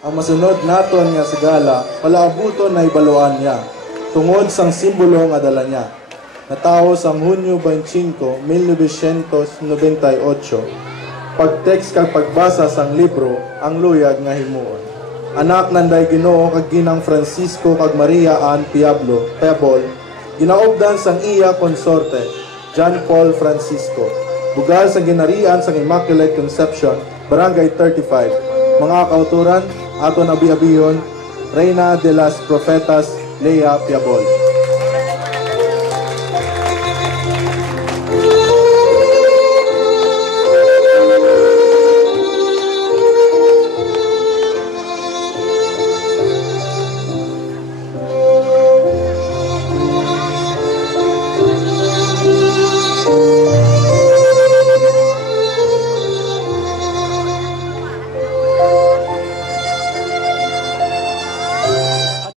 Ang masunod naton nga sigala, palaabuton na ibaluan niya, tungod sang simbolo nga dala niya. Natao sang Hunyo 25, 1998, pag-text kag pagbasa sang libro, ang luyag nga himuon. Anak nanday Ginoo kag ginang Francisco kag Maria Ann Pebol, ginaubdan sang iya konsorte, John Paul Francisco. Bugal sa ginarian sang Immaculate Conception, Barangay 35. Mga kauturan, aton abi-abihon, Reina de las Profetas, Lea Piabol.